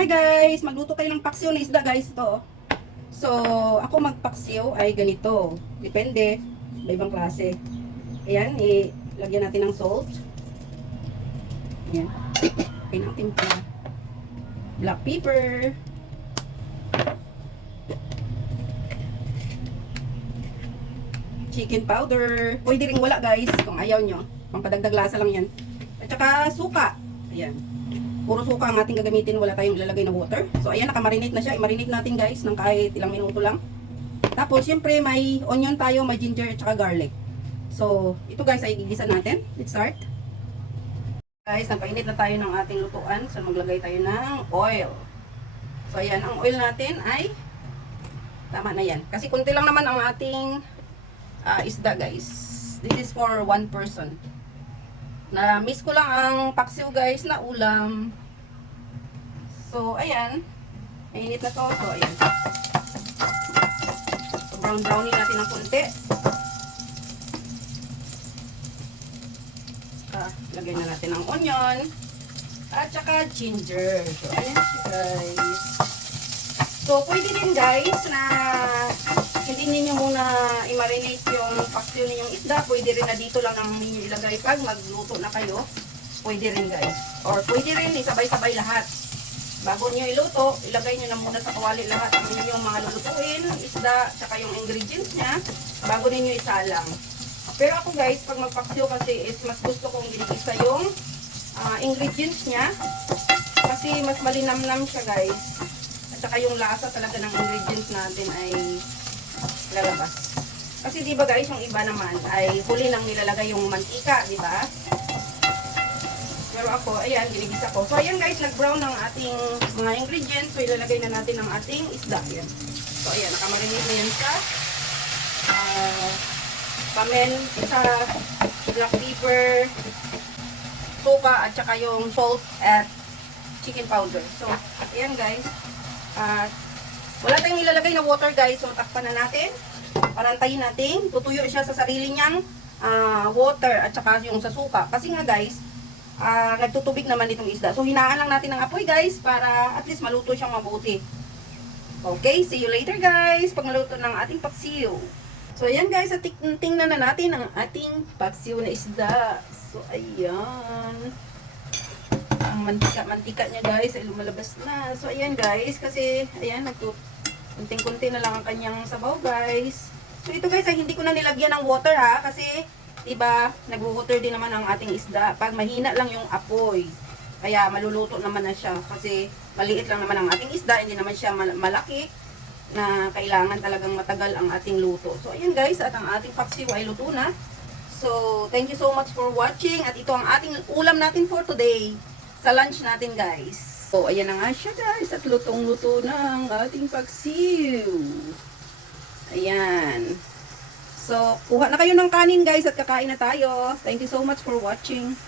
Hi guys! Magluto kayo ng paksiw na isda guys to. So, ako magpaksiw ay ganito. Depende. May ibang klase. Ayan, ilagyan natin ng salt. Ayan. Ayan ang timpla. Black pepper. Chicken powder. Pwede rin wala guys, kung ayaw nyo. Pampadagdag lasa lang yan. At saka suka. Ayan. Puro suka ang ating gagamitin, wala tayong ilalagay na water. So ayan, nakamarinate na siya. I-marinate natin guys ng kahit ilang minuto lang. Tapos syempre may onion tayo, may ginger at saka garlic. So ito guys ay gigisa natin. Let's start. Guys, napainit na tayo ng ating lutuan. So maglagay tayo ng oil. So ayan, ang oil natin ay tama na yan. Kasi kunti lang naman ang ating isda guys. This is for one person. Na-miss ko lang ang paksiw guys na ulam. So, ayan. Mainit na to. So, ayan. So, brown-brownin natin ng konti. Lagyan na natin ang onion. At saka ginger. So, ayan siya guys. So, pwede din guys na hindi niyo muna i-marinate yung paksiw ninyong isda. Pwede rin na dito lang ang ninyo ilagay pag magluto na kayo. Pwede rin guys. Or pwede rin isabay-sabay lahat. Bago nyo iluto, ilagay nyo na muna sa kawali lahat ang inyong mga lulutuin, isda, tsaka yung ingredients niya, bago ninyo isalang. Pero ako guys, pag magpaksiw kasi is mas gusto kong ginigisa yung ingredients niya. Kasi mas malinamnam siya guys. At saka yung lasa talaga ng ingredients natin ay lalabas. Kasi di ba guys, yung iba naman ay huli nang nilalagay yung mantika, di ba? Pero ako, ayan, ginigisa ko. So, ayan guys, nag-brown ng ating mga ingredients. So, ilalagay na natin ang ating isda. Ayan. So, ayan, nakamarinate na yan sa pamen, sa black pepper, suka, at saka yung salt at chicken powder. So, ayan guys. Wala tayong ilalagay na water guys. So, takpan na natin. Parantayin natin. Tutuyo siya sa sarili niyang water at saka yung sa suka. Kasi nga guys, nagtutubig naman itong isda. So, hinaan lang natin ng apoy guys para at least maluto siyang mabuti. Okay, see you later guys pag naluto ng ating paksiw. So, ayan guys, at tingnan na natin ang ating paksiw na isda. So, ayan. Ang mantika niya guys ay lumalabas na. So, ayan guys, kasi ayan, kunting-kunti na lang ang kanyang sabaw guys. So, ito guys ay hindi ko na nilagyan ng water ha, kasi diba, nag-water din naman ang ating isda pag mahina lang yung apoy. Kaya maluluto naman na siya kasi maliit lang naman ang ating isda, hindi naman siya malaki na kailangan talagang matagal ang ating luto. So ayan guys, at ang ating paksiw ay luto na. So thank you so much for watching at ito ang ating ulam natin for today sa lunch natin guys. So ayan na nga siya guys at lutong-luto na ang ating paksiw. Ayan. So, kuha na kayo ng kanin guys at kakain na tayo. Thank you so much for watching.